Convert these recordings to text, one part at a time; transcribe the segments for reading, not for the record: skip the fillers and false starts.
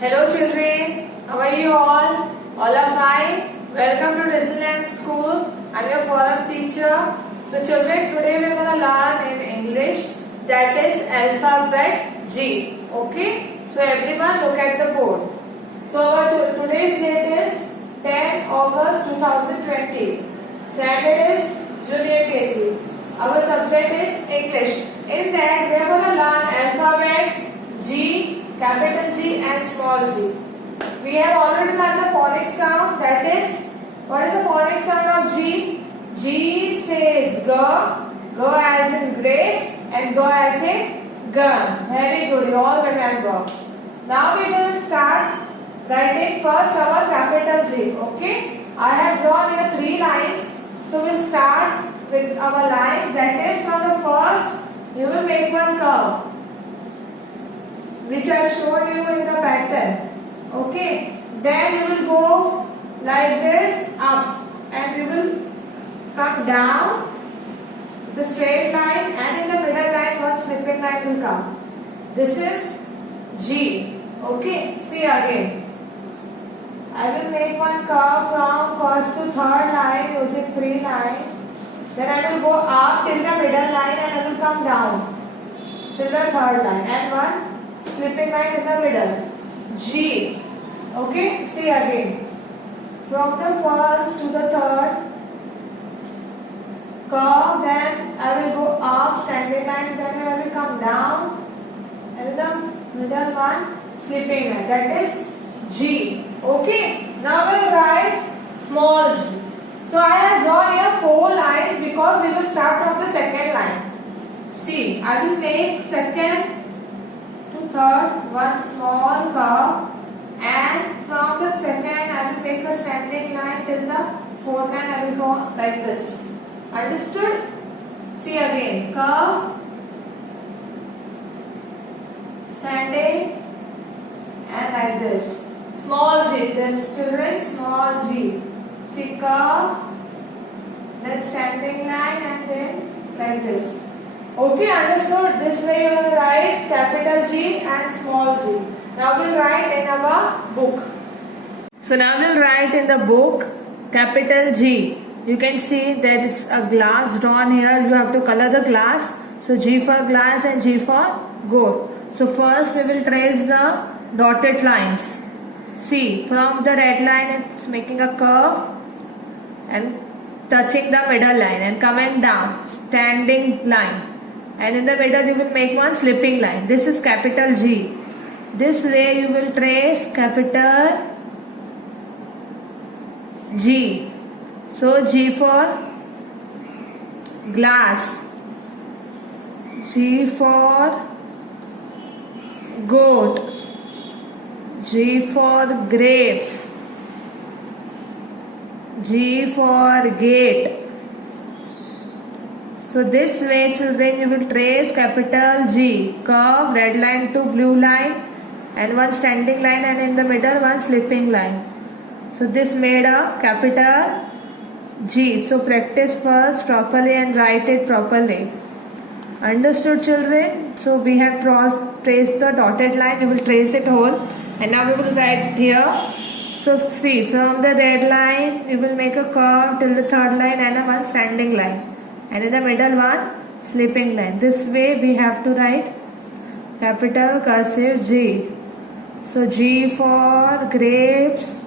Hello children, how are you all? All are fine? Welcome to Resilience School. I'm your foreign teacher. So children, today we're going to learn in English, that is alphabet G. Okay? So everyone look at the board. So our today's date is 10 August 2020. Saturday is Junior KG. Our subject is English. In that we are going to learn alphabet G, capital G and small g. We have already learned the phonic sound, that is, what is the phonic sound of G? G says G as in grapes and G as in gun. Very good, you all remember. Now we will start writing first our capital G. Okay, I have drawn here 3 lines. So we'll start with our lines, that is, from the first you will make one curve, which I showed you in the pattern. Okay, then you will go like this up and you will come down the straight line, and in the middle line one slipping line will come. This is G. Okay, see again. I will make one curve from first to third line using 3 lines. Then I will go up till the middle line and I will come down till the third line and one slipping line in the middle. G. Okay, see again. From the first to the third curve, then I will go up, standing line, then I will come down, and the middle one slipping line. That is G. Okay. Now we will write small g. So I have drawn here 4 lines because we will start from the second line. See, I will make second to third one small curve, and from the second I will make a standing line till the fourth line. I will go like this. Understood? See again, curve, standing, and like this. Small g, this children, small g. See, curve, then standing line, and then like this. Okay, understood? This way you will write capital G and small g. Now we will write in our book. So now we will write in the book capital G. You can see there is a glass drawn here. You have to color the glass. So G for glass and G for goat. So first we will trace the dotted lines. See, from the red line it's making a curve and touching the middle line and coming down, standing line. And in the middle you will make one slipping line. This is capital G. This way you will trace capital G. So G for glass, G for goat, G for grapes, G for gate. So this way children you will trace capital G, curve, red line to blue line, and one standing line, and in the middle one slipping line. So this made a capital G. So practice first properly and write it properly. Understood children? So we have traced the dotted line. You will trace it whole, and now we will write here. So see, from the red line you will make a curve till the third line and a one standing line, and in the middle one slipping line. This way we have to write capital cursive G. So G for grapes,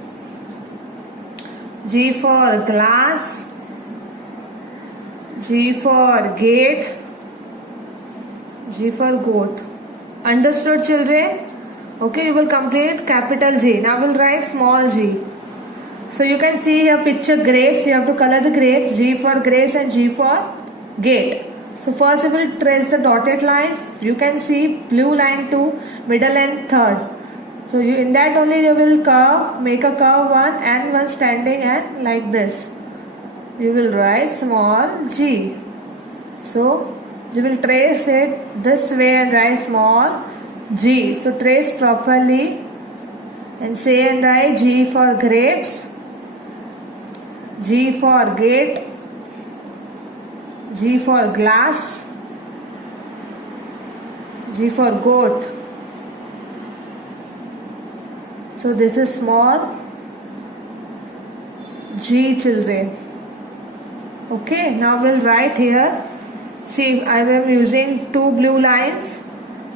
G for glass, G for gate, G for goat. Understood children? Okay, you will complete capital G. Now we will write small g. So you can see here picture grapes. You have to color the grapes. G for grapes and G for gate. So first we will trace the dotted lines. You can see blue line to middle and third. So in that only you will curve, make a curve one and one standing, and like this. You will write small g. So you will trace it this way and write small g. So trace properly and say and write G for grapes, G for gate, G for glass, G for goat. So this is small G, children. Okay, now we'll write here. See, I am using two blue lines.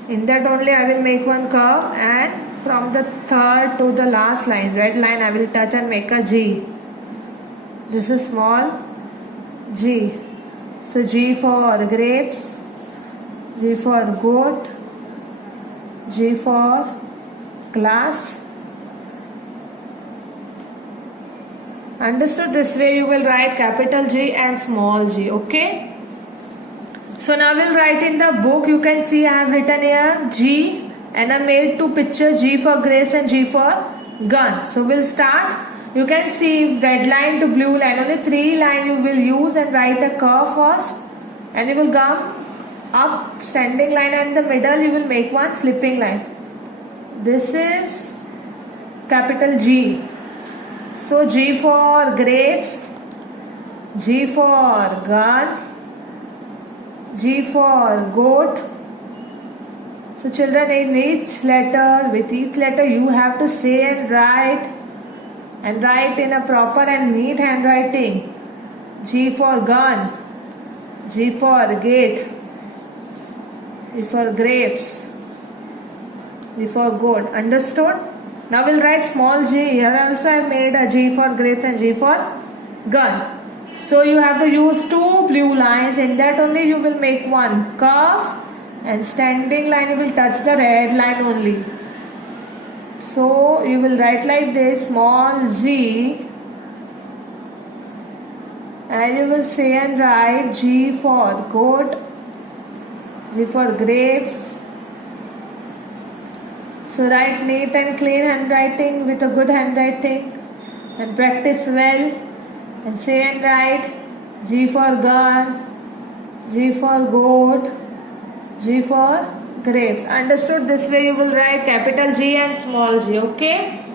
In that only I will make one curve, and from the third to the last line, red line, I will touch and make a G. This is small G. So G for grapes, G for goat, G for glass. Understood? This way you will write capital G and small g. Okay. So now we'll write in the book. You can see I have written here G, and I made two pictures, G for grapes and G for gun. So we'll start. You can see red line to blue line. Only three lines you will use and write a curve first, and you will come up standing line, and in the middle you will make one slipping line. This is capital G. So G for grapes, G for gun, G for goat. So children, in each letter, with each letter you have to say and write in a proper and neat handwriting. G for gun, G for gate, G for grapes, G for goat. Understood? Now we'll write small g. Here also I made a G for grapes and G for gun. So you have to use two blue lines. In that only you will make one curve, and standing line you will touch the red line only. So you will write like this, small g, and you will say and write G for goat, G for grapes. So write neat and clean handwriting with a good handwriting, and practice well, and say and write G for gun, G for goat, G for grapes. Understood? This way you will write capital G and small g. Okay.